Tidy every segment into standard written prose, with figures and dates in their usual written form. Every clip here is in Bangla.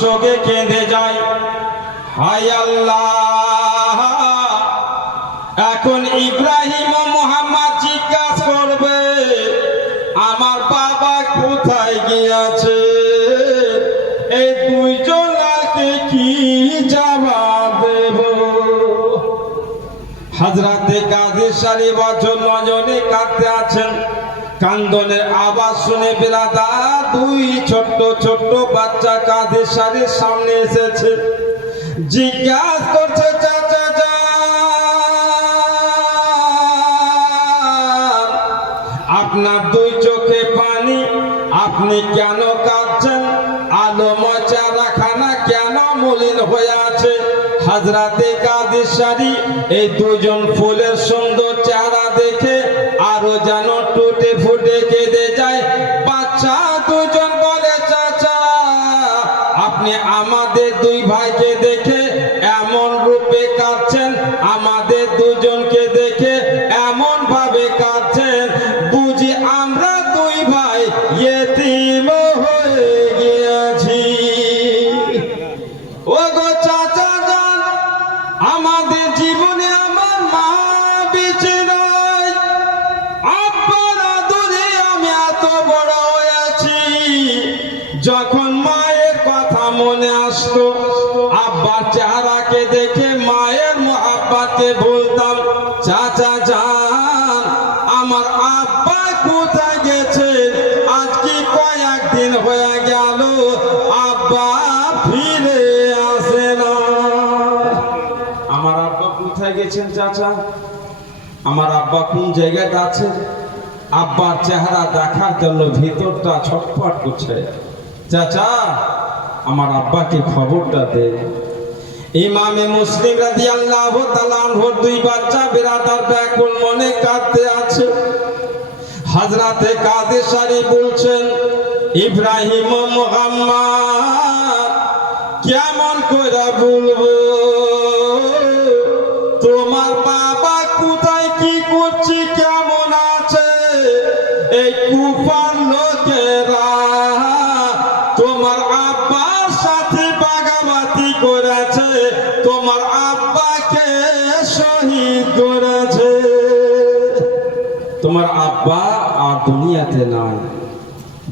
শোকে কেঁদে যায়। হায় আল্লাহ, এখন ইব্রাহিম ও মুহাম্মদ জিজ্ঞাসা করবে আমার বাবা কোথায় গিয়েছে? এই দুইজনকে কি জবাব দেব? হযরতে কাদের সারি বছর নজনে কাঁদতে আছেন। কান্দনের আওয়াজ শুনে বিরাদার দুই ছোট্ট ছোট্ট বাচ্চা কাদের সারির সামনে এসেছে। জিজ্ঞাসা করছে, চাচা যান, আপনার দুই চোখে পানি, আপনি কেন কাঁদছেন? আলোময় চেহারাখানা কেন মলিন হয়ে আছে? হযরতে কাদের সারি এই দুজন ফুলের সুন্দর চেহারা দেখে আরো যেন টুটে ফুটে কেঁদে যায়। বাচ্চা দুজন বলে, চাচা আপনি আমাদের দুই ভাইকে দেখে এমন রূপে কাঁদছেন, আমাদের দুজনকে দেখে এমন ভাবে কাঁদছেন, বুঝি আমরা দুই ভাই ইয়েতিম হয়ে গিয়েছি। ও গো চাচা যান, আমাদের জীবনে আমার মা বেঁচে নাই, আব্বার আদরে আমি এত বড় হয়েছি। যখন মায়ের কথা মনে আসতো, আব্বার চেহারাকে দেখে মায়ের মুহাব্বতে বলতাম, চাচা যান আমার আব্বা কোথায় গেছে? আজকে কয়েকদিন হয়ে গেল আব্বা ফিরে আসে না। আমার আব্বা কোথায় গেছেন চাচা? আমার আব্বা কোন জায়গায় আছেন? আব্বার চেহারা দেখার জন্য ভিতরটা ছটফট করছে। চাচা আমার আব্বাকে খবরটা দে। ইমামে মুসলিম রাদিয়াল্লাহু তাআলা আনহুর দুই বাচ্চা বিরাদার ব্যাকুল মনে কাঁদতে আছে। হযরতে কাদের সারি বলছেন, ইব্রাহিম ও মুহাম্মদ কেমন করে বলবো তোমার বাবা কোথায় কি করছে, কেমন আছে? এই কুফার লোকেরা তোমার আব্বার সাথে বাগাবাতি করেছে, তোমার আব্বাকে শহীদ করেছে। তোমার আব্বা আর দুনিয়াতে নাই।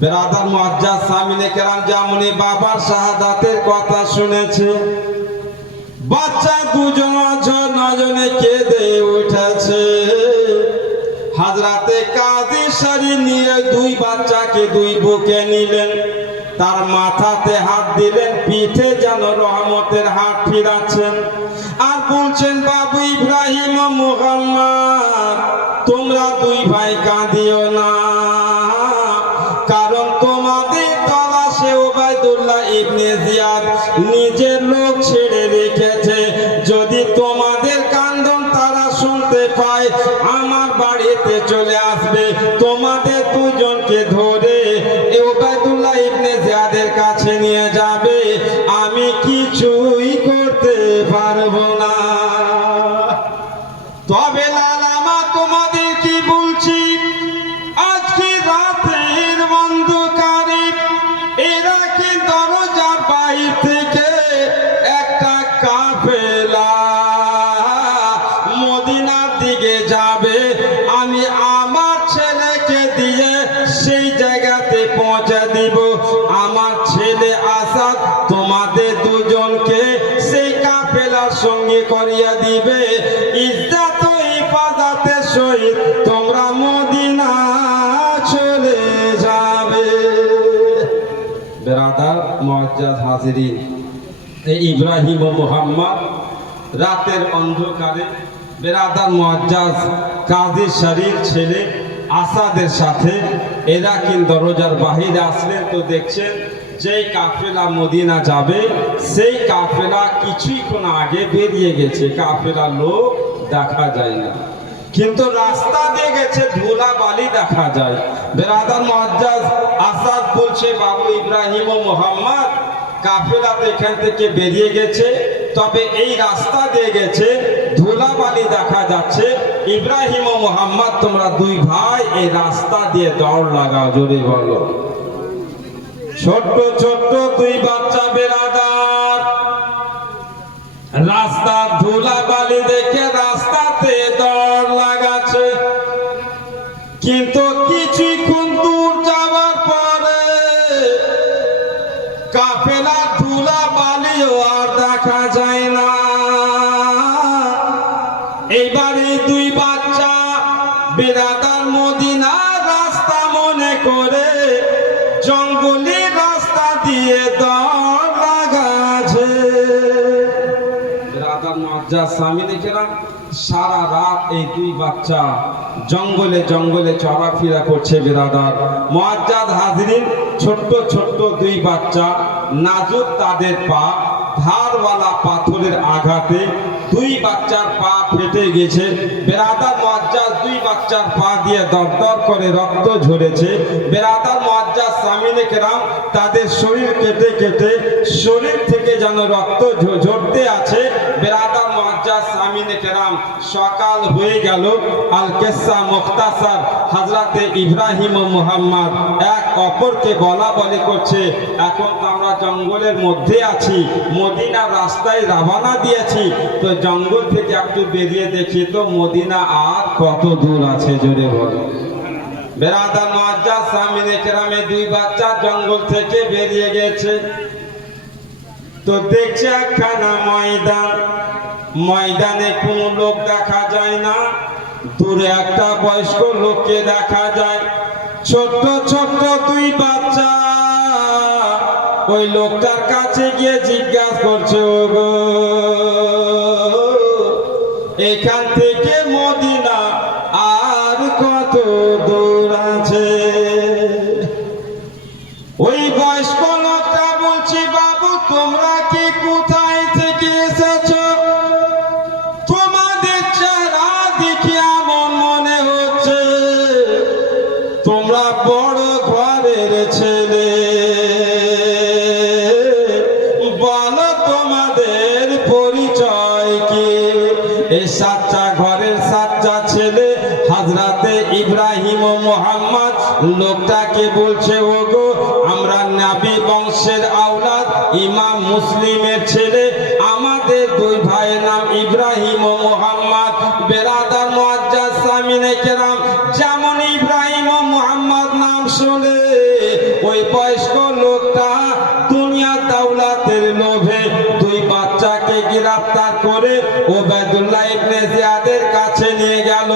বিরাদার মুআজ্জাজ সামিনে কেরাম যেমনি বাবার শাহাদাতের কথা শুনেছে, বাচ্চা দুজন নজনে কেঁদে উঠেছে। হযরতে কাদের সারি নিয়ে দুই বাচ্চাকে দুই বুকে নিলেন, তার মাথাতে হাত দিলেন, পিঠে যেন রহমতের হাত ফিরাচ্ছেন, আর বলছেন, বাবু ইব্রাহিম ও মুহাম্মদ তোমরা দুই ভাই কাঁদিও না, কারণ তোমাদের তলাশে উবাইদুল্লাহ ইবনে জিয়াদ নিজের লোক ছেড়ে রেখেছে। যদি তোমাদের কান্দন তারা শুনতে পায় আমার বাড়িতে চলে আসবে, তোমাদের দুজনকে ধরে উবাইদুল্লাহ ইবনে জিয়াদের কাছে নিয়ে যাবে, আমি কিছুই করতে পারবো না। তবে লালামা তোমাদের কি বলছি, আজকে রাতের অন্ধকারে এরা কি দরজার বাইরে থেকে একটা কাফেলা মদিনার দিকে যাবে, আমি আমার ছেলেকে দিয়ে সেই জায়গাতে পৌঁছে দিব। আমার ছেলে আসাদ তোমাদের দুজনকে সেই কাফেলার সঙ্গে করিয়া দিবে, ইজ্জত ও হিফাজতের সহিত তোমরা মদিনা চলে যাবে। বিরাদার মুআজ্জাজ হাজিরিন, এই ইব্রাহিম ও মুহাম্মদ রাতের অন্ধকারে বিরাদার মুআজ্জাজ কাদের সারির ছেলে আসাদের সাথে এরা কিন্তু দরজার বাহিরে আসলেন। তো দেখছেন যেই কাফেলা মদিনা যাবে সেই কাফেলা কিছুক্ষণ আগে বেরিয়ে গেছে, কাফেলা লোক দেখা যায় না, কিন্তু রাস্তা দিয়ে গেছে ধুলা বালি দেখা যায়। বিরাদার মুআজ্জাজ আসাদ বলছে, বাবু ইব্রাহিম ও মুহাম্মদ কাফেলা তো এখান থেকে বেরিয়ে গেছে, তবে এই রাস্তা দিয়ে গেছে, ধুলাবালি দেখা যাচ্ছে। ইব্রাহিম ও মুহাম্মদ তোমরা দুই ভাই এই রাস্তা দিয়ে দৌড় লাগাও, জোরে বলো। ছোট্ট ছোট্ট দুই বাচ্চা বেরাদা কাফেলা ধুলা বালিও আর দেখা যায় না। এইবারে দুই বাচ্চা বেরাদার মদিনার রাস্তা মনে করে জঙ্গলি রাস্তা দিয়ে দর লাগাছে। বেরাদার মুআজ্জাজ সামিনে কেরাম সারা রাত এই দুই বাচ্চা জঙ্গলে জঙ্গলে চলাফেরা করছে। বেরাদার মুআজ্জাজ হাজরিন, ছোট্ট ছোট্ট দুই বাচ্চা, নাজুক তাদের পা, ধারওয়ালা পাথরের আঘাতে দুই বাচ্চার পা ফেটে গেছে। বেরাদার মুআজ্জাজ দুই বাচ্চার পা দিয়ে দরদর করে রক্ত ঝরেছে। বেরাদার মুআজ্জাজ সামিনে কেরাম তাদের শরীর কেটে কেটে শরীর থেকে যেন রক্ত ঝরতে আছে। বেরাদার মুআজ্জাজ সামিনে কেরাম সকাল হয়ে গেল। আল কিসসা মুখতাসার হযরতে ইব্রাহিম ও মুহাম্মদ এক অপরকে বলা বলি করছে, এখন তো আমরা জঙ্গলের মধ্যে আছি, মদিনার রাস্তায় রওনা দিয়েছি, তো জঙ্গল থেকে একটু বেরিয়ে দেখি তো মদিনা আর কত দূর আছে, জোরে বলো। বেরাদার মুআজ্জাজ সামিনে কেরামে দুই বাচ্চা জঙ্গল থেকে বেরিয়ে গেছে, তো দেখছে একখানা ময়দান। ময়দানে কোনো লোক দেখা যায় না, দূরে একটা বয়স্ক লোককে দেখা যায়। ছোট্ট ছোট্ট দুই বাচ্চা ওই লোকটার কাছে গিয়ে জিজ্ঞাসা করছে, ওগো এখান থেকে মদিনা আর কত দূর আছে? ওই বয়স্ক লোকটা বলছে, বাবু তোমরা কি কোথায় থেকে এসেছো? তোমাদের চেহারা দেখে এমন মনে হচ্ছে তোমরা বড় ঘরের ছেলে। বলো তোমাদের পরিচয় কি? এই সাচ্চা ঘরের সাচ্চা ছেলে হযরতে ইব্রাহিম ও মুহাম্মদ লোকটাকে বলছে, ওগো আমরা নবী বংশের আওলাদ, ইমাম মুসলিমের ছেলে, আমাদের দুই ভাইয়ের নাম ইব্রাহিম ও মুহাম্মদ। বেরাদার মুআজ্জাজ সামিনে কেরাম যেমন ইব্রাহিম ও মুহাম্মদ নাম শুনে ওই বয়স্ক লোকটা দুনিয়া দাওলাতের লোভে দুই বাচ্চাকে গ্রেফতার করে ওবায়দুল্লাহ ইবনে জিয়াদের কাছে নিয়ে গেল।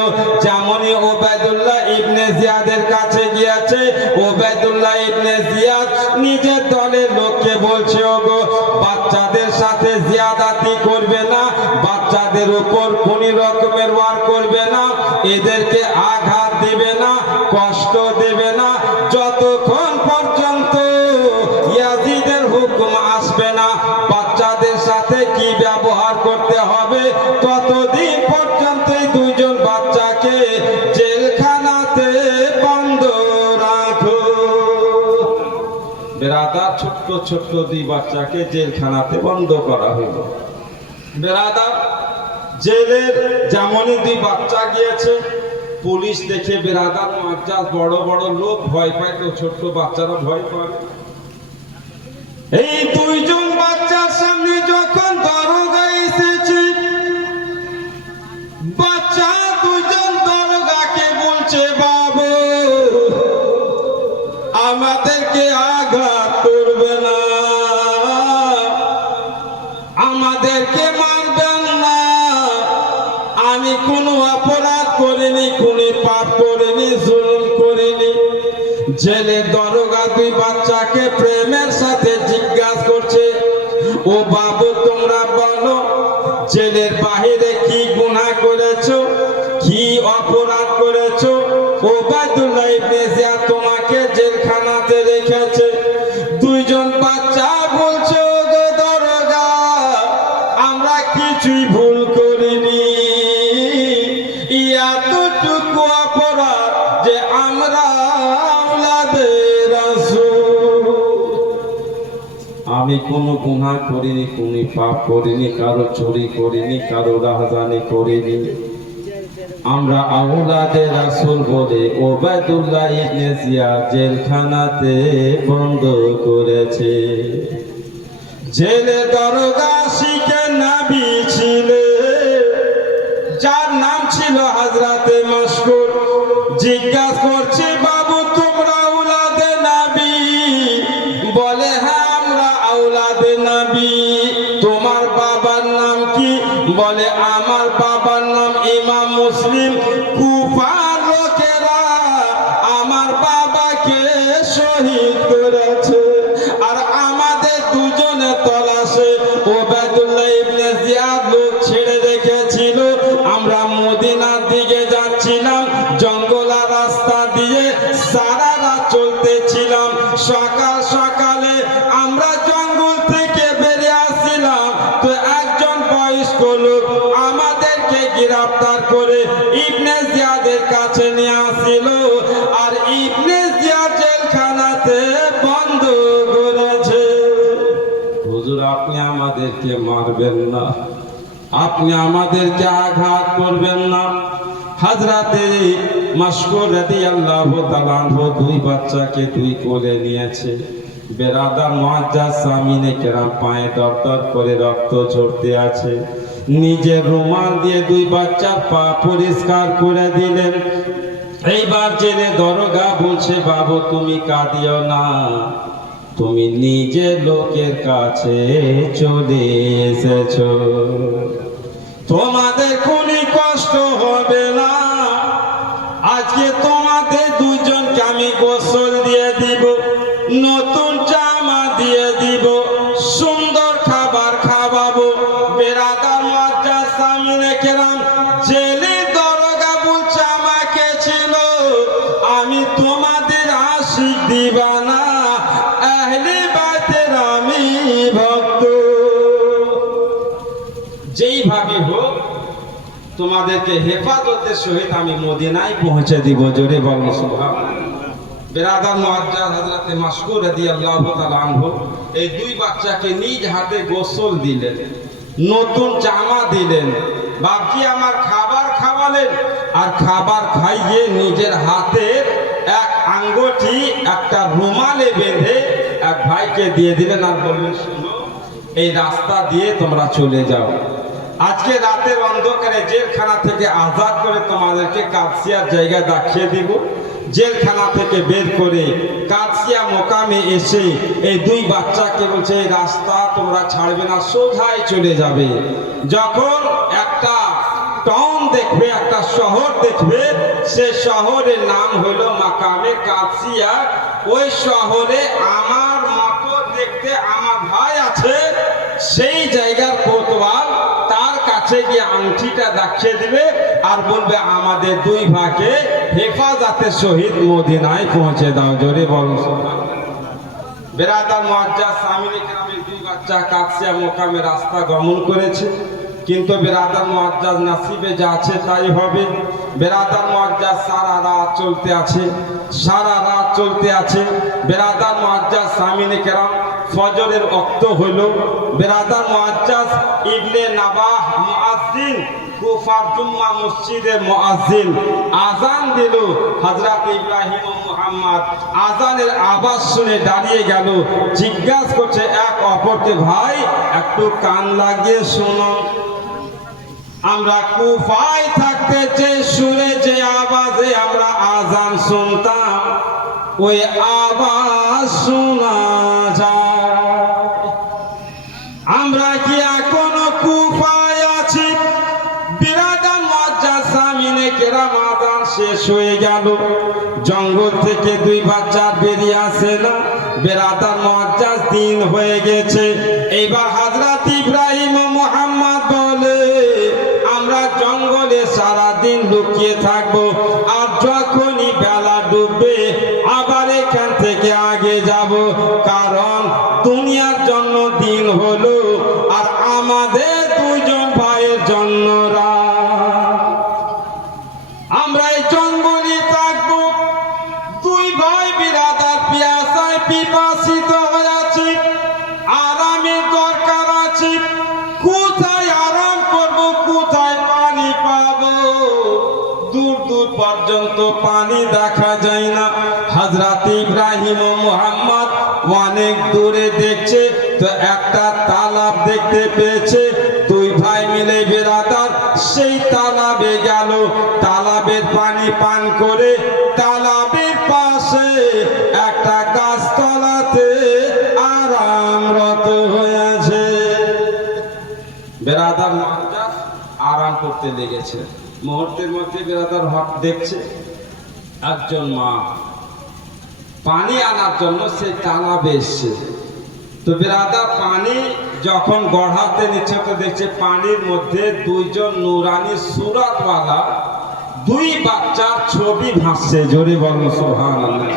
যেমনই ওবায়দুল্লাহ ইবনে জিয়াদের কাছে গিয়েছে, ওবায়দুল্লাহ ইবনে জিয়াদ নিজের দলের লোককে বলছে, ওগো বাচ্চাদের সাথে জিয়াদাতি করবে না, বাচ্চাদের উপর কোন রকমের ওয়ার করবে না, এদেরকে আঘাত দেবে না, কষ্ট দেবে না, যতক্ষণ পর্যন্ত ইয়াজিদের হুকুম আসবে না বাচ্চাদের সাথে কি ব্যবহার করতে হবে ততদিন পর্যন্ত এই দুইজন বাচ্চাকে জেলখানাতে বন্ধ রাখো। বেরাদার ছোট্ট ছোট্ট দুই বাচ্চাকে জেলখানাতে বন্ধ করা হইল। বেরাদার জেলের যেমনই দুই বাচ্চা গিয়েছে, পুলিশ দেখে বেরাদার মুআজ্জাজ বড় বড় লোক ভয় পায়, তো ছোট্ট বাচ্চারা ভয় পায়। এই দুইজন বাচ্চার সামনে যখন দরগা এসেছে, বাচ্চা দুইজন দরগাকে বলছে, বাবু আমাদেরকে আঘাত করবে না, আমাদেরকে মারবেন না, আমি কোনো অপরাধ করিনি, কোনো পাপ করিনি, জুলুম করিনি। জেলের দরগা দুই বাচ্চাকে প্রেমের সাথে জিজ্ঞাসা করছে, ও বাবু তোমরা বলো জেলের বাহিরে কি গুনাহ করেছো, কি অপরাধ করেছো? ওবায়দুল্লাহ ইবনে জিয়াদ তোমাকে জেলখানাতে রেখেছে। দুইজন বাচ্চা বলছে, ওগো দরগা আমরা কিছুই ভুল করিনি, এতটুকু অপরাধ যে আমরা আমি কোনো গুনাহ করিনি, কোনো পাপ করিনি, কারো চুরি করিনি, কারো রাহাজানি করিনি, আমরা আওলাদে রাসূল বলে ওবায়দুল্লাহ ইবনে জিয়াদ জেলখানাতে বন্ধ করেছে। জেলে দরগা শিখে নবী ছিলেন, যার নাম ছিল হযরতে মাশকুর, জিজ্ঞাসা করছে, বাবু তোমরা আওলাদে নবী? বলে হ্যাঁ আমরা আওলাদে নবী, তোমার বাবার নাম কি? বলে আমার বাবার নাম ইমাম মুসলিম। কুফার লোকেরা আমার বাবাকে শহীদ করেছে, আর আমাদের দুজনে তলাশে ওবায়দুল্লাহ ইবনে জিয়াদ লোক ছেড়ে রেখেছিল। আমরা মদিনার দিকে যাচ্ছিলাম, জঙ্গলা রাস্তা দিয়ে সারা রাত চলতেছিলাম। সকাল সকালে আমরা জঙ্গল থেকে বেরিয়ে আসছিলাম, তো একজন বয়স্ক লোক আমাদেরকে গ্রেফতার করে ইবনে জিয়াদের কাছে নিয়ে আসছিল, আর ইবনে জিয়াদ জেলখানাতে বন্ধ করেছে। হুজুর, আপনি আমাদেরকে মারবেন না, আপনি আমাদেরকে আঘাত করবেন না। হযরতে মাশকুর রাদিয়াল্লাহু তাআলা আনহু দুই বাচ্চাকে দুই কোলে নিয়েছে। বেরাদার মুআজ্জাজ সামিনে কেরাম পায়ে দরদর করে রক্ত ঝরতে আছে। নিজের রুমাল দিয়ে দুই বাচ্চার পা পরিষ্কার করে দিলেন। এইবার জেনে দরগা বলছে, বাবু তুমি কাঁদিও না, তুমি নিজে লোকের কাছে চলে এসেছো, তোমাদের কোনো কষ্ট হবে না। আজকে তোমাদের দুজনকে আমি গোসল দিয়ে দিব, নতুন জামা দিয়ে দিব, সুন্দর খাবার খাওয়াবো। বেরাদার মুআজ্জাজ সামিনে কেরাম জেলে দরগা বলছে আমাকে ছিল, আমি তোমাদের আশিক দিবানা, আহলে বাইতের আমি ভক্ত। যেইভাবে হোক তোমাদেরকে হেফাজতের সহিত আমি মদিনায় পৌঁছে দিব। জোরে বলুন সুবহানাল্লাহ। বেরাদার মুআজ্জাজ হযরতে মাশকুর রাদিয়াল্লাহু তাআলা আনহু এই দুই বাচ্চাকে নিজ হাতে গোসল দিলেন, নতুন জামা দিলেন, বাপজি আমার খাবার খাওয়ালেন, আর খাবার খাইয়ে নিজের হাতে এক আঙ্গুঠি একটা রুমালে বেঁধে এক ভাইকে দিয়ে দিলেন, আর বললেন শুনো, এই রাস্তা দিয়ে তোমরা চলে যাও। আজকে রাতের অন্ধকারে জেলখানা থেকে আজাদ করে তোমাদেরকে কাদসিয়ার জায়গা দেখিয়ে দিব। জেলখানা থেকে বের করে কাদসিয়া মোকামে এসে এই দুই বাচ্চাকে বলছে, এই রাস্তা তোমরা ছাড়বে না, সোজাই চলে যাবে। যখন একটা টাউন দেখবে, একটা শহর দেখবে, সে শহরের নাম হলো মাকামে কাদসিয়া। ওই শহরে আমার মতো দেখতে আমার ভাই আছে, সেই জায়গার কোতোয়াল তার কাছে গিয়ে আংটিটা দেখিয়ে দিবে, আর বলবে আমাদের দুই ভাইকে হেফাজতের সহিত মদিনায় পৌঁছে দাও। জোরে বলুন সুবহানাল্লাহ। বেরাদার মুআজ্জাজ সামিনে কেরামের দুই বাচ্চা কাদসিয়া মোকামে রাস্তা গমন করেছে, কিন্তু বেরাদার মুআজ্জাজ নসিবে যা আছে তাই হবে। বেরাদার মুআজ্জাজ সারা রাত চলতে আছে, সারা রাত চলতে আছে। বেরাদার মুআজ্জাজ সামিনে কেরাম ফজরের ওয়াক্ত হলো। বেরাদার মুআজ্জাজ ইবনে নাবাহ মুআজ্জিন, কুফার জুম্মা মসজিদের মুআজ্জিন আযান দিল। হযরত ইব্রাহিম ও মুহাম্মদ আযানের আওয়াজ শুনে দাঁড়িয়ে গেল, জিজ্ঞাসা করছে এক অপরকে, ভাই একটু কান লাগিয়ে শোনো, আমরা কুফায় থাকতে যে সুরে যে আওয়াজে আমরা আযান শুনতাম, ওই আওয়াজ শোনা যায়। আমরা কি এখনো কুফায় আছি? বিরাদার মুআজ্জাজ সামিনে কেরাম আযান শেষ হয়ে গেল, জঙ্গল থেকে দুই বাচ্চা বেরিয়ে আসে না। বেরাদার মুআজ্জাজ দিন হয়ে গেছে। এইবার হযরত ইব্রাহিম ও মুহাম্মদ বলে, আমরা জঙ্গলে সারা দিন লুকিয়ে থাকবো, আর যখনই বেলা ডুববে আবার এখান থেকে আগে যাব, কারণ দুনিয়ার জন্য দিন হলো, আর আমাদের দুইজন ভাইয়ের জন্য রাত। আমরা এই জঙ্গলে থাকবো, দুই ভাই বিরাদার পিয়াসায় পিপাসিত হয়ে আছি, আরামের দরকার আছে। কোথায় আরাম করব, কোথায় পানি পাবো? দূর দূর পর্যন্ত পানি দেখা যায় না। হযরত ইব্রাহিম ও মুহাম্মদ অনেক দূরে দেখছে, তো একটা তালাব দেখতে পেয়েছে। দুই ভাই মিলে বেরাদার সেই তালাবে গেল, তালাবের পানি পান করে তালাবের পাশে একটা গাছতলাতে আরামরত করতে লেগেছে। মুহূর্তের মধ্যে বেরাদার হক দেখছে একজন মা পানি আনার জন্য সে টানা বেসছে। তো বেরাদার পানি যখন গড়াতে নিচ্ছে তো দেখছে পানির মধ্যে দুইজন নুরানি সুরাতওয়ালা দুই বাচ্চার ছবি ভাসছে। জোরে বলুন সুবহানাল্লাহ।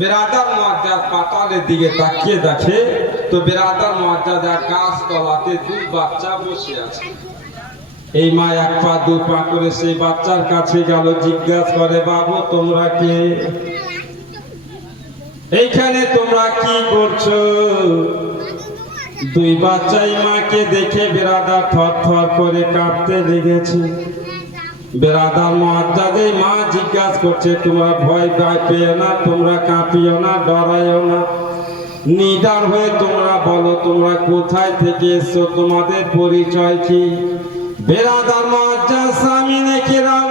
বেরাদার মুআজ্জাজ পাতালের দিকে তাকিয়ে দেখে তো বেরাদার মুআজ্জাজ এক গাছ তলাতে দুই বাচ্চা বসে আছে। এই মা এক পা দু পা করে সেই বাচ্চার কাছে গেল, জিজ্ঞাসা করে, বাবু তোমরা কে? এইখানে তোমরা কি করছো? দুই বাচ্চাই মাকে দেখে বেরাদার থর থর করে কাঁপতে লেগেছে। বেরাদার মুআজ্জাজের মা জিজ্ঞাসা করছে, তোমরা ভয় পেও না, তোমরা কাঁপিও না, ডরাইও না, নিডার হয়ে তোমরা বলো তোমরা কোথায় থেকে এসছো, তোমাদের পরিচয় কি? বেরাদার মুআজ্জাজ সামিনে কিরাম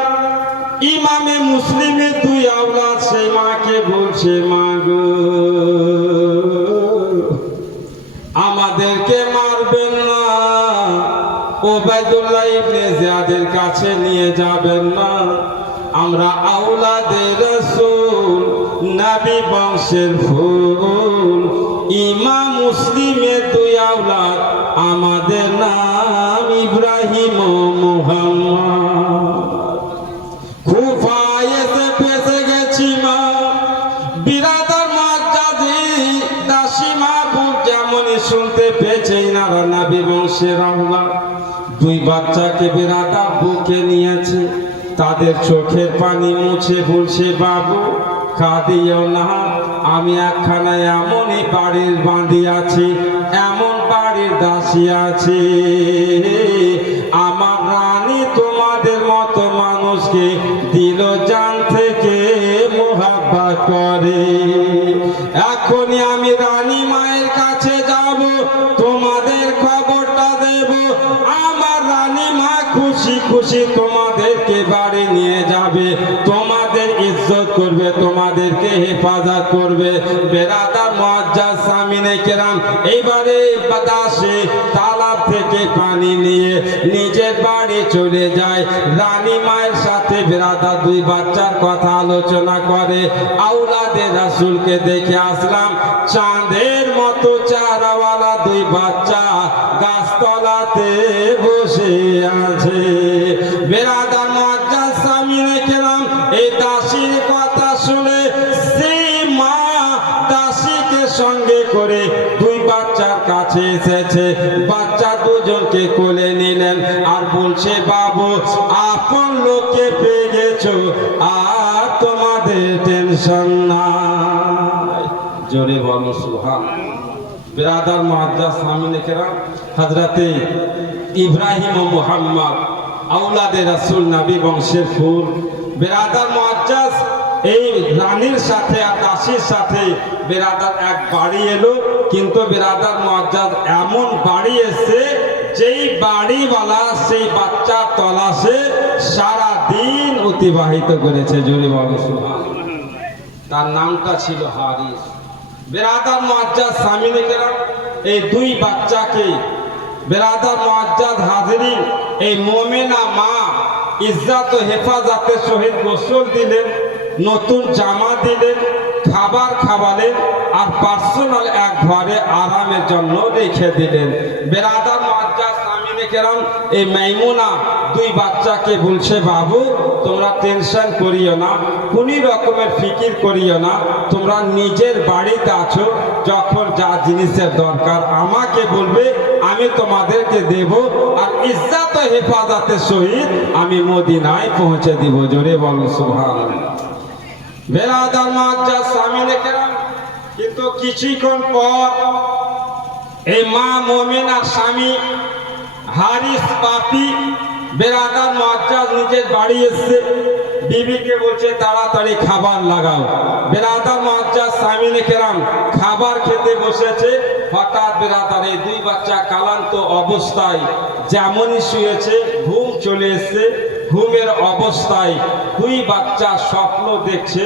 ইমামে মুসলিমের দুই আওলাদ সেই মাকে বলছে, মা গো আমাদেরকে মারবেন না, ওবাইদুল্লাহ ইবনে জিয়াদের কাছে নিয়ে যাবেন না, আমরা আওলাদে রাসূল, নবী বংশের ফুল, ইমাম মুসলিমের দুই আওলাদ, আমাদের নাম ইব্রাহিম ও মুহাম্মদ। কুফায় এসে ফেসে গেছি মা। বিরাদার মুআজ্জাজি দাসী মা যেমনই শুনতে পেয়েছে ইনারা নবী বংশের আওলাদ। দুই বাচ্চাকে বেরাদার বুকে নিয়েছে, তাদের চোখের পানি মুছে বলছে, বাবু কাঁদিও না, আমি একখানা এমনই বাড়ির বাঁধি আছি, এমন বাড়ির দাসী আছি, আমার রানী তোমাদের মতো মানুষকে দিল জান থেকে মোহাব্বত করে। এখনই আমি রানী মায়ের কাছে যাব, তোমাদের খবরটা দেব, আমার রানী মা খুশি খুশি তোমাদেরকে বাড়ি নিয়ে যাবে, তোমাদের ইজ্জত করবে, তোমাদেরকে হেফাজত করবে। বেরাদার মুআজ্জাজ সামিনে কেরাম এইবারে বাতাসে তালাব থেকে পানি নিয়ে নিজের বাড়ি চলে যায়। রানী মায়ের সাথে বেরাদার দুই বাচ্চার কথা আলোচনা করে, আওলাদে রাসূলকে দেখে আসলাম, চাঁদের মতো চারাওয়ালা দুই বাচ্চা গাছতলাতে বসে আছে। বেরাদার মুআজ্জাজ সামিনে কেরাম এই দাসীর কথা শুনে সেই মা দাসীকে সঙ্গে করে দুই বাচ্চার কাছে এসেছে। বাচ্চা দুজনকে কোলে নিলেন আর বলছে, বাবু আপন লোককে পেয়ে গেছো, আর তোমাদের টেনশন নাই। জোরে বলো সুবহানাল্লাহ। বেরাদার মুআজ্জাজ সামিনে কেরাম হযরতে ইব্রাহিম ও মুহাম্মদ আওলাদে রাসূল, নবী বংশের ফুল। বেরাদার মুআজ্জাজ এই রানীর সাথে আর দাসীর সাথে বেরাদার এক বাড়ি এলো, কিন্তু বেরাদার মুআজ্জাজ এমন বাড়ি এসে যেই বাড়িওয়ালা সেই বাচ্চা তলাশে সারা দিন অতিবাহিত করেছে। জোরে বলো সুবহানাল্লাহ। তার নামটা ছিল হারিস। বেরাদার মুআজ্জাজ সামিনে কেরাম এই দুই বাচ্চাকে বেরাদার মুআজ্জাজ হাজিরিন এই মুমিনা মা ইজ্জত ও হেফাজতের সহিত গোসল দিলেন, নতুন জামা দিলেন, খাবার খাওয়ালেন, আর পার্সোনাল এক ঘরে আরামের জন্য রেখে দিলেন। বেরাদার মুআজ্জাজ সামিনে কেরাম এই মাইমুনা দুই বাচ্চাকে বলছে, বাবু তোমরা টেনশন করিও না, কোন রকমের ফিকির করিও না, তোমরা নিজের বাড়িতে আছো, যখন যা জিনিসের দরকার আমাকে বলবে, আমি তোমাদেরকে দেব, আর ইজ্জত ও হেফাজতের সহিত আমি মদিনায় পৌঁছে দিব। জোরে বলো সুবহানাল্লাহ। বেরাদার মুআজ্জাজ সামিনে কেরাম কিন্তু কিছুক্ষণ পর এই মা মুমিনার স্বামী হারিস পাপি বেরাদার মুআজ্জাজ নিজের বাড়ি এসে বিবিকে বলছে, তাড়াতাড়ি খাবার লাগাও। বেরাদার মুআজ্জাজ সামিনে কেরাম খাবার খেতে বসেছে, হঠাৎ বেরাদার এই দুই বাচ্চা কালান্ত অবস্থায় যেমনই শুয়েছে ঘুম চলে এসছে, ঘুমের অবস্থায় দুই বাচ্চা স্বপ্ন দেখছে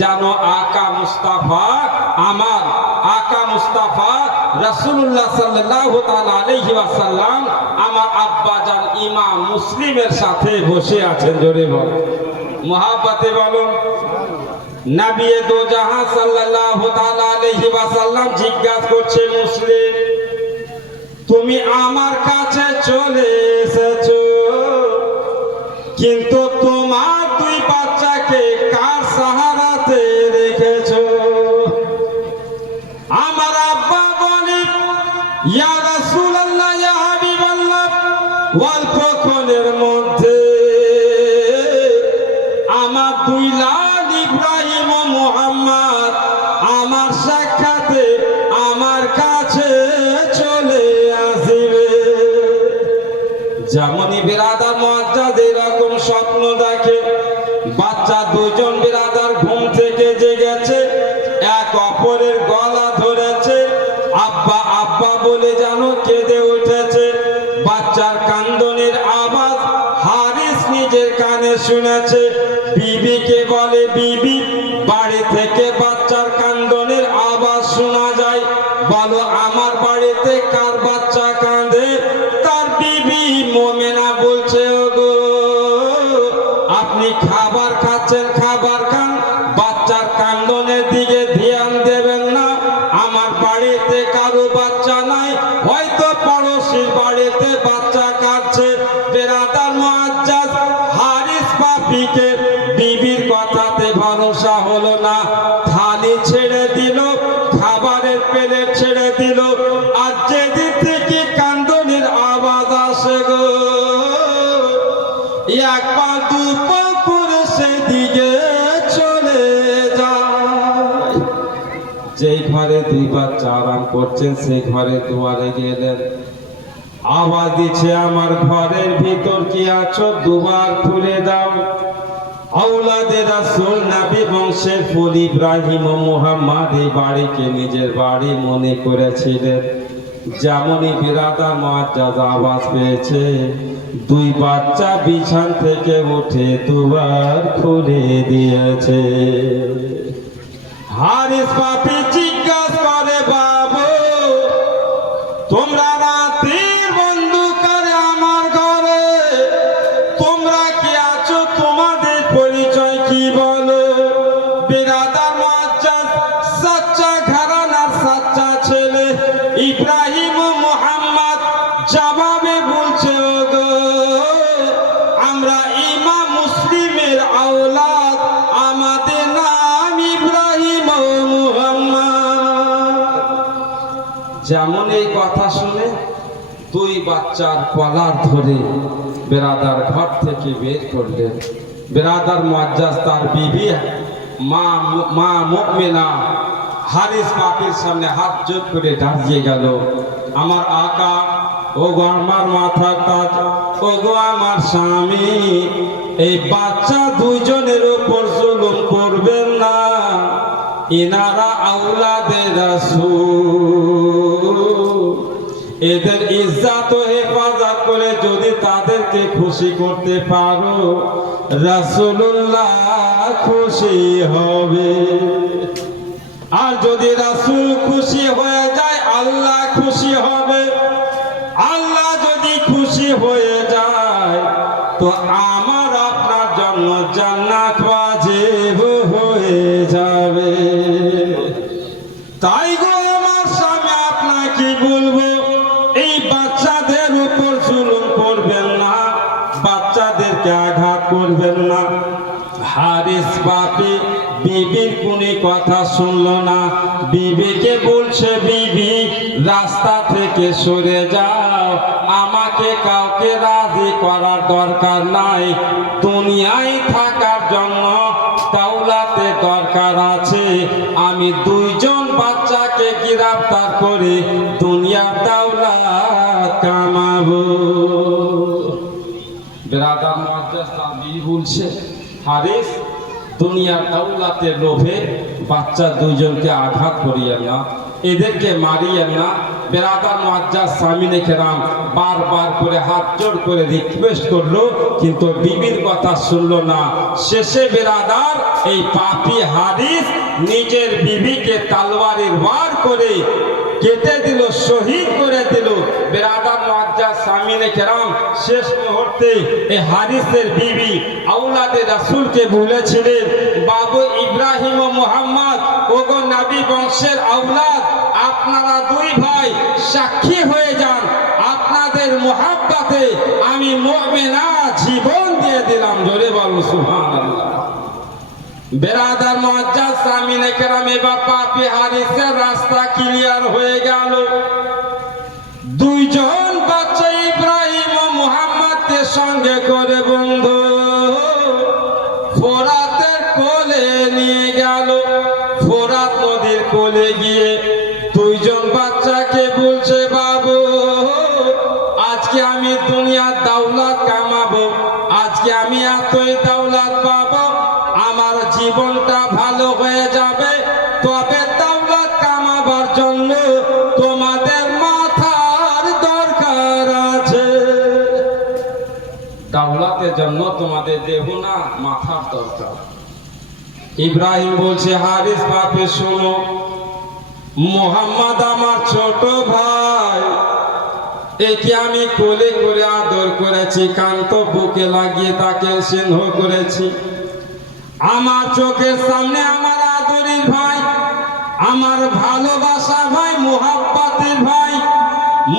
যেন আকা মুস্তাফা, আমার আকা মুস্তাফা রাসূলুল্লাহ সাল্লাল্লাহু তাআলা আলাইহি ওয়াসাল্লাম আমার আব্বাজান ইমাম মুসলিমের সাথে বসে আছেন। জোরে বলো, মুহাব্বতে বলো। নবী দো জাহান সাল্লাল্লাহু তাআলা আলাইহি ওয়াসাল্লাম জিজ্ঞাসা করছে, মুসলিম তুমি আমার কাছে চলে এসেছো, কিন্তু তোমার দুই বাচ্চাকে কার সাহারাতে রেখেছো? আমার আব্বা বলে, ইয়া রাসূলুল্লাহ, ইয়া হাবিবাল্লাহ, অল্পক্ষণের মধ্যে আমার দুই লাল ইব্রাহিম ও মুহাম্মদ আমার সাক্ষাতে আমার কাছে চলে আসবে। যেমনই বিরাদার মুআজ্জাজ এরকম স্বপ্ন দেখে, বাচ্চা দুজন বিরাদার ঘুম থেকে জেগেছে, এক অপরের গলা ধরেছে, আব্বা আব্বা বলে যেন কেঁদে উঠেছে। বাচ্চার কান্দনের আওয়াজ হারিস নিজের কানে শুনেছে। বিবিকে বলে, বিবি বাড়ি থেকে বাচ্চার কান্দনের আওয়াজ শোনা যায়, বলো আমার বাড়িতে কার বাচ্চা কাঁদে? তার বিবি মোমেনা বলছে, ওগো আপনি খাবার খাচ্ছেন, খাবার খান, বাচ্চার কান্দনের দিকে ধ্যান দেবেন না। আমার বাড়িতে কারো বাচ্চা নাই, হয়তো পড়োশির বাড়িতে বাচ্চা কাঁদছে। বেরাদার মুআজ্জাজ হারিস পাপিকে বিবির কথাতে ভরসা হলো না, থালি ছেড়ে দিল, খাবারের প্লেট ছেড়ে দিল। আর যেদিক থেকে কান্দনের আওয়াজ আসে গো, এক পা দু পা করে সেদিকে চলে যায়। যেই ঘরে দুই বাচ্চা আরাম করছেন সেই ঘরে দুয়ারে গেলেন, আওয়াজ দিচ্ছে, আমার ঘরের ভিতর কি আছো? দুবার খুলে দাও। আওলাদে রাসূল নবী বংশের ফুল ইব্রাহিম ও মুহাম্মদ এই বাড়িকে নিজের বাড়ি মনে করেছিলেন। যেমনই বিরাদার মুআজ্জাজ আওয়াজ পেয়েছে, দুই বাচ্চা বিছান থেকে উঠে দুবার খুলে দিয়েছে। হারিস পাপি জিজ্ঞাসা করে, বাবু তোমরা রাতের অন্ধকারে আমার ঘরে তোমরা কি আছো? তোমাদের পরিচয় কি বলো? বিরাদার মুআজ্জাজ সাচ্চা ঘরানার সাচ্চা ছেলে ইব্রাহিম ও মুহাম্মদ জবাবে বলছে, ওগো আমরা ইমাম মুসলিমের আওলাদ, আমাদের নাম ইব্রাহিম ও মুহাম্মদ। যেমন এই কথা শুনে দুই বাচ্চার কলার ধরে বেরাদার ঘর থেকে বের করলেন। বেরাদার মুআজ্জাজ তার বিবি মা মুমিনা হারিস পাপির সামনে হাত জোড় করে দাঁড়িয়ে গেল, আমার আকা, ও গো আমার মাথার তাজ, ও গো আমার স্বামী, এই বাচ্চা দুইজনের উপর জুলুম করবেন না, ইনারা আওলাদে রাসূল, এদের ইজ্জত ও হেফাজত করে যদি তাদেরকে খুশি করতে পারো, রাসূলুল্লাহ খুশি হবে। আর যদি রাসূল খুশি হয়ে যায়, আল্লাহ খুশি হবে। আল্লাহ যদি খুশি হয়ে যায়, তো আমার আপনার জন্য জান্নাত ওয়াজিব হয়ে যাবে। তাই গো আমার স্বামী, আপনাকে বলবো, এই বাচ্চাদের উপর জুলুম করবেন না, বাচ্চাদেরকে আঘাত করবেন না। হারিস বাপি বিবির কোনো কথা শুনলো না, বিবিকে বলছে, বিবি রাস্তা থেকে সরে যাও, আমাকে কাউকে রাজি করার দরকার নাই, দুনিয়ায় থাকার জন্য দাওলাতে দরকার আছে, আমি দুইজন বাচ্চাকে গ্রেফতার করে দুনিয়ার দাওলাত কামাবো। বেরাদার মুআজ্জাজ তার বিবি বলছে, হারিস দুনিয়ার দাওলাতের লোভে বাচ্চা দুইজনকে আঘাত করিয়েন না, এদেরকে মারিয়েন না, বেরাদার মুআজ্জাজ সামিনে কেরাম বারবার করে হাত জোড় করে রিকোয়েস্ট করলো, কিন্তু বিবির কথা শুনলো না। শেষে বেরাদার এই পাপী হারিস নিজের বিবিকে তলোয়ারের ওয়ার করে কেটে দিল, শহীদ করে দিল। বেরাদার মুআজ্জাজ সামিনে কেরাম শেষ মুহূর্তে এই হারিসের বিবি আওলাদে রাসূলকে বলেছিলেন, বাবু ইব্রাহিম ও মুহাম্মদ, ওগো নবী বংশের আওলাদ, আপনারা দুই ভাই সাক্ষী হয়ে যান, আপনাদের মুহাব্বতে আমি মুমিনা জীবন দিয়ে দিলাম। জোরে বলো সুবহানাল্লাহ। বেরাদার মুআজ্জাজ সামিনে কেরাম এবার পাপী হারিসের রাস্তা ক্লিয়ার হয়ে গেল। দুইজন বাচ্চা ইব্রাহিম ও মুহাম্মদকে সঙ্গে করে বন্ধু ফোরাতের কোলে নিয়ে গেল। ফোরাত নদীর কোলে গিয়ে দুইজন বাচ্চাকে বলছে, বাবু আজকে আমি দুনিয়ার দৌলত কামাবো, আজকে আমি এতই দৌলত পাবো, আমার জীবনটা ভালো হয়ে যাবে, তবে দৌলত কামাবার জন্য তোমাদের মাথার দরকার আছে। দৌলতের জন্য তোমাদের দেহ না, মাথার দরকার। ইব্রাহিম বলছে, হারিস বাপে শোনো, মুহাম্মদ আমার ছোট ভাই, একে আমি কোলে করে আদর করেছি, কান্ত বুকে লাগিয়ে তাকে স্নেহ করেছি। আমার চোখের সামনে আমার আদরের ভাই, আমার ভালোবাসা ভাই, মুহাব্বতের ভাই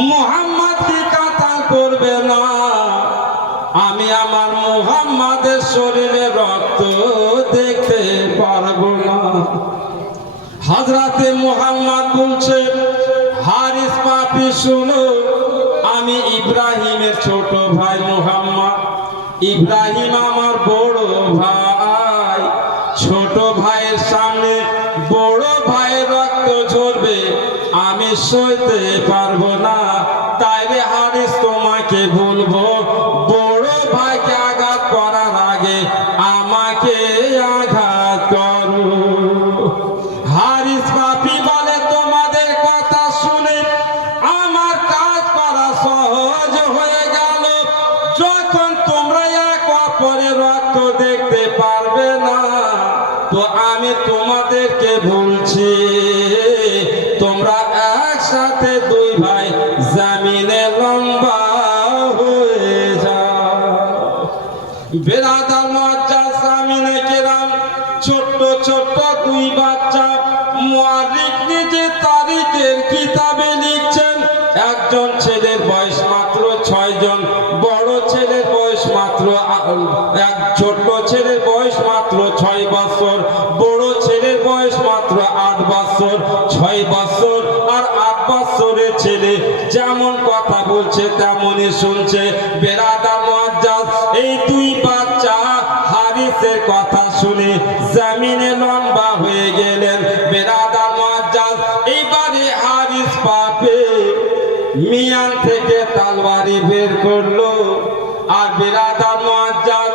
মুহাম্মদ কি কাতাল করবে না? আমি আমার মুহাম্মাদের শরীরে রক্ত দেখতে পারবো না। হযরতে মুহাম্মদ বলছে, হারিস পাপী শুনো, আমি ইব্রাহিমের ছোট ভাই মুহাম্মদ, ইব্রাহিম আমার বড় ভাই, ছোট ভাইয়ের সামনে বড় ভাইয়ের রক্ত ঝরবে, আমি সইতে পারবো না। তাই রে হারিস তোমাকে বলবো, বড় ভাইকে আঘাত করার আগে আমাকে আঘাত করো। হারিস পাপী বলে, তোমাদের কথা শুনে আমার কাজ করা সহজ হয়ে গেল। যখন তোমরা এক অপরের রক্ত দেখতে পারবে না, তো আমি তোমাদেরকে বলছি, তোমরা একসাথে দুই ভাই জমিনে লম্বা হয়ে যাও। বেরাদার মুআজ্জাজ সামিনে কেরাম ছোট্ট ছোট্ট দুই বাচ্চা, মুআল্লিফ নিজে তারিখের কিতাবে লিখছেন, একজন ছেলের বয়স মাত্র 6 জন, বড় ছেলের বয়স মাত্র এক ছোট্ট ছেলের বয়স মাত্র 6 বছর, বড় ছেলের বয়স মাত্র 8 বছর। 6 বছর আর 8 বছরের ছেলে যেমন কথা বলছে তেমনই শুনছে। বেরাদার মুআজ্জাজ এই দুই বাচ্চা হারিসের কথা শুনে জমিনে লম্বা হয়ে গেলেন। বেরাদার মুআজ্জাজ এইবারে হারিস পাপে মিয়ান থেকে তলোয়ারি বের করলো, আর বেরাদার মুআজ্জাজ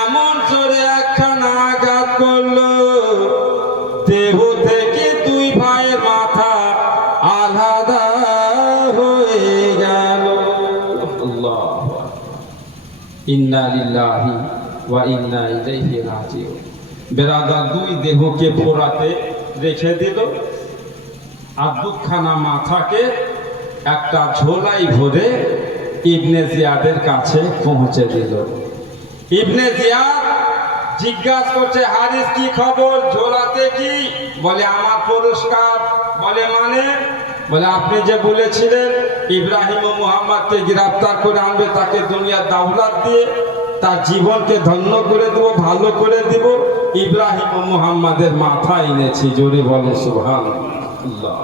এমন জোরে একখানা আঘাত করলো, দেহ থেকে দুই ভাইয়ের মাথা আলাদা হয়ে গেল। আল্লাহু আকবার। ইন্না লিল্লাহি ওয়া ইন্না ইলাইহি রাজিউন। বেরাদার দুই দেহকে পোড়াতে রেখে দিল, আর দুখানা মাথাকে একটা ঝোলাই ভরে ইবনে জিয়াদের কাছে পৌঁছে দিল। ইবনে জিয়াদ জিজ্ঞাসা করছে, হারিস কি খবর, ঝোলাতে কি? বলে আমার পুরস্কার। বলে মানে? বলে আপনি যে বলেছিলেন ইব্রাহিম ও মুহাম্মদকে গ্রেফতার করে আনবে, তাকে দুনিয়ার দৌলত দিয়ে তার জীবনকে ধন্য করে দেব, ভালো করে দিব। ইব্রাহিম ও মুহাম্মদের মাথা এনেছি। জোরে বলে সুবহানাল্লাহ।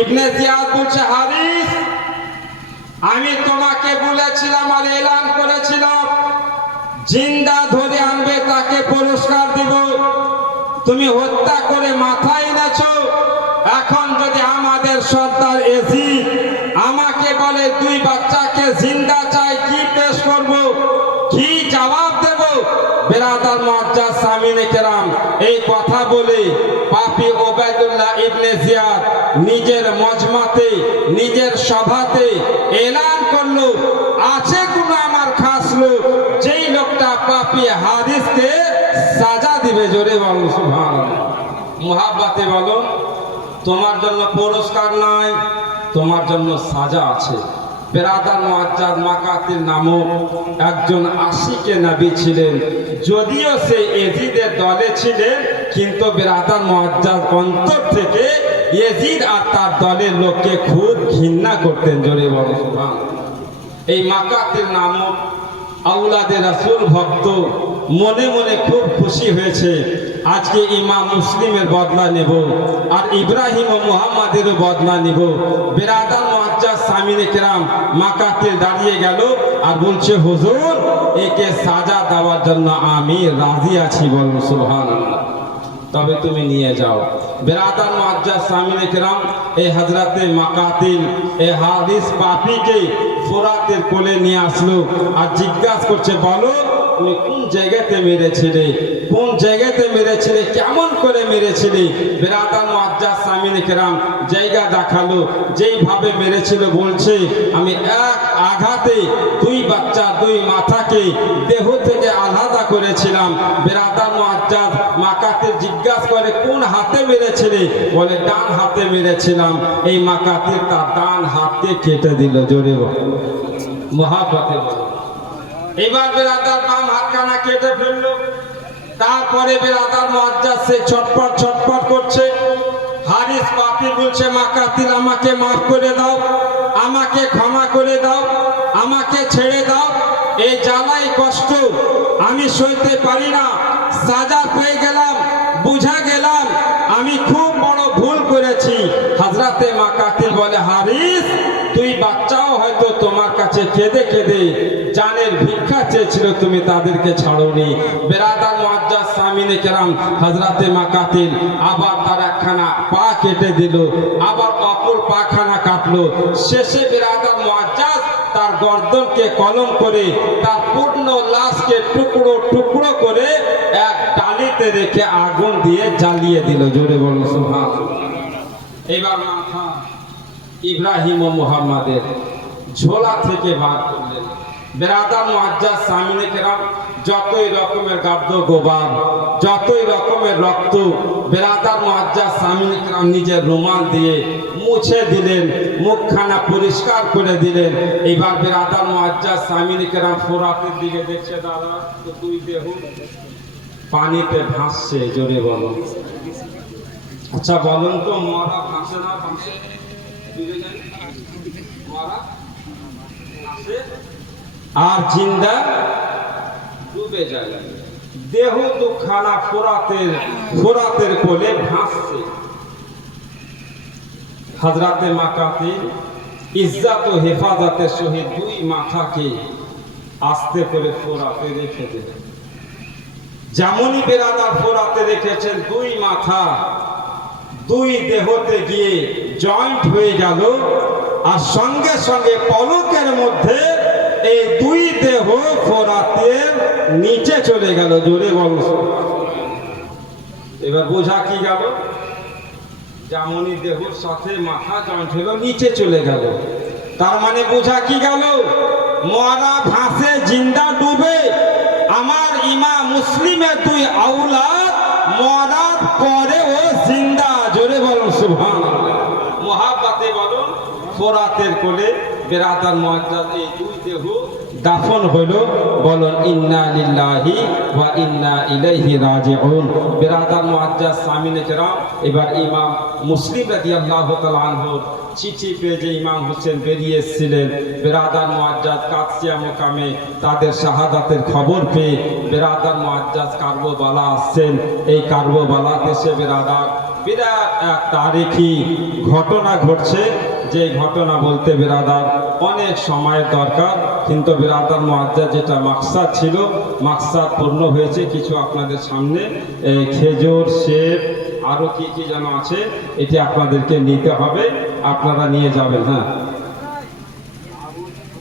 ইবনে জিয়াদ বলছে, হারিস আমি তোমাকে বলেছিলাম আর এলান করেছিলাম, জিন্দা ধরে আনবে তাকে পুরস্কার দিব, তুমি হত্যা করে মাথা এনেছো। এখন যদি আমাদের সর্দার এজিদ আমাকে বলে দুই বাচ্চাকে জিন্দা চাই, কি পেশ করব, কি জবাব দেব? বেরাদার মুআজ্জাজ সামিনে কেরাম এই কথা বলে পাপী ওবায়দুল্লাহ ইবনে জিয়াদ নিজের মজমা জলসাতে নিজের সভাতে এলান করলো, আছে কোনো আমার খাস লোক যেই লোকটা পাপী হাদিসকে সাজা দিবে। জোরে বলো সুবহানাল্লাহ। মুহাব্বতে বলো, তোমার জন্য পুরস্কার নাই, তোমার জন্য সাজা আছে। বেরাদার মুআজ্জাজ মাকাতিল নামক একজন আশিকে নবী ছিলেন, যদিও সে এজিদের দলে ছিলেন, কিন্তু বেরাদার মুআজ্জাজ অন্তর থেকে এজিদ আর তার দলের লোককে খুব ঘৃণা করতেন। জোরে বলো সুবহানাল্লাহ। এই মাকাতিল নামক আওলাদে রাসূল ভক্ত মনে মনে খুব খুশি হয়েছে, আজকে ইমাম মুসলিমের বদলা নেব আর ইব্রাহিম ও মুহাম্মাদেরও বদলা নেব। বেরাদার মুআজ্জাজ সামিনে কেরাম মাকাতিল দাঁড়িয়ে গেল আর বলছে, হুজুর একে সাজা দেওয়ার জন্য আমি রাজি আছি। বলুন সুবহানাল্লাহ। তবে তুমি নিয়ে যাও। বেরাদার মুআজ্জাজ সামিনে কেরাম এই হযরতে মাকাতিল এই হাদিস পাপীকে ফোরাতের কোলে নিয়ে আসলো আর জিজ্ঞাসা করছে, বলো তুমি কোন জায়গাতে মেরেছিলে, কোন জায়গাতে মেরেছিলে, কেমন করে মেরেছিলে? বেরাদার মুআজ্জাজ সামিনে কেরাম জায়গা দেখালো, যেইভাবে মেরেছিল বলছে, আমি এক আঘাতে দুই বাচ্চা দুই মাথাকে দেহ থেকে আলাদা করেছিলাম। বেরাদার মুআজ্জাজ মাকাতিল জিজ্ঞাসা করে, কোন হাতে মেরেছিলে? বলে ডান হাতে মেরেছিলাম। এই মাকাতিল তার ডান হাতকে কেটে দিল। জোরে মুহাব্বতে বলো। এবার বেরাদার বাম হাতখানা কেটে ফেললো। তারপরে বেরাদার মুআজ্জাজ সে ছটপট ছটপট করছে। হাদিস পাপী বলছে, মাকাতিল আমাকে মাফ করে দাও, আমাকে ক্ষমা করে দাও, আমাকে ছেড়ে দাও, এই জ্বালাই কষ্ট আমি সইতে পারি না। সাজা পেয়ে গেলাম, বুঝা গেলাম আমি খুব বড় ভুল করেছি। হযরতে মাকাতিল বলে, হারিস তুই বাচ্চাও হয়তো তোমার কাছে কেঁদে কেঁদে জানের ভিক্ষা চেয়েছিল, তুমি তাদেরকে ছাড়োনি। বেরাদার মুআজ্জাজ সামিনে কেরাম হযরতে মাকাতিল আবার তার একখানা পা কেটে দিল, আবার অপর পাখানা কাটলো। শেষে বেরাদার মুআজ্জাজ তার গর্দনকে কলম করে তার পূর্ণ লাশকে টুকরো টুকরো করে এক ডালিতে রেখে আগুন দিয়ে জ্বালিয়ে দিল। জোরে বলো সুবহানাল্লাহ। এবার মাথা ইব্রাহিম ও মুহাম্মাদের ঝোলা থেকে বার করলেন। বেরাদার মুআজ্জাজ সামিনে কেরাম যতই রকমের গাদ্দ গোবার, যতই রকমের রক্ত, বেরাদার মুআজ্জাজ সামিনে কেরাম নিজের রুমাল দিয়ে মুছে দিলেন, মুখখানা পরিষ্কার করে দিলেন। এবার বেরাদার মুআজ্জাজ সামিনে কেরাম ফোরাতের দিকে দেখছে, দাদা তো দুই দেহ পানিতে ভাসছে। জোরে বলো। আচ্ছা বলুন তো, মরা ভাসে না ভাসে? মরা ভাসে আর জিন্দা ডুবে যায়। দেহ দুখানা ফোরাতের কোলে ভাসছে। হযরতে মাকাতিল ইজ্জত ও হেফাজতের সহিত দুই মাথাকে আস্তে করে ফোরাতে রেখে দিলেন। যেমনই বেরাদার ফোরাতে রেখেছেন, দুই মাথা দুই দেহতে গিয়ে জয়েন্ট হয়ে গেল আর সঙ্গে সঙ্গে পলকের মধ্যে এই দুই দেহ ফোরাতের নিচে চলে গেল। জোরে বল। এবার বোঝা কি গেল? যেমনই দেহর সাথে মাথা জয়েন্ট হলো, নিচে চলে গেল। তার মানে বোঝা কি গেল? মরা ভাসে, জিন্দা ডুবে। আমার ইমাম মুসলিমের দুই আওলাদ মরার পরেও জিন্দা। জোরে বলুন সুবহানাল্লাহ। মুহাব্বতে বলুন, ফোরাতের কোলে বেরাদার মুআজ্জাজ এই দুই দেহ দাফন হইল। বলুন ইন্না লিল্লাহি ওয়া ইন্না ইলাইহি রাজিউন। বেরাদার মুআজ্জাজ সামিনে কেরাম এবার ইমাম মুসলিম রাদিয়াল্লাহু তাআলা আনহুর চিঠি পেয়ে যে ইমাম হোসেন বেরিয়ে এসেছিলেন, বেরাদার মুআজ্জাজ কাদসিয়া মোকামে তাদের শাহাদাতের খবর পেয়ে বেরাদার মুআজ্জাজ কারবালা আসছেন। এই কারবালা দেশে বেরাদার বিরাট এক তারিখি ঘটনা ঘটছে, যে ঘটনা বলতে বেরাদার অনেক সময়ের দরকার, কিন্তু বেরাদার মুআজ্জাজ যেটা মাকসাদ ছিল, মাকসাদ পূর্ণ হয়েছে। কিছু আপনাদের সামনে খেজুর, সেব, আরো কি কি যেন আছে, এটি আপনাদেরকে নিতে হবে, আপনারা নিয়ে যাবেন। হ্যাঁ।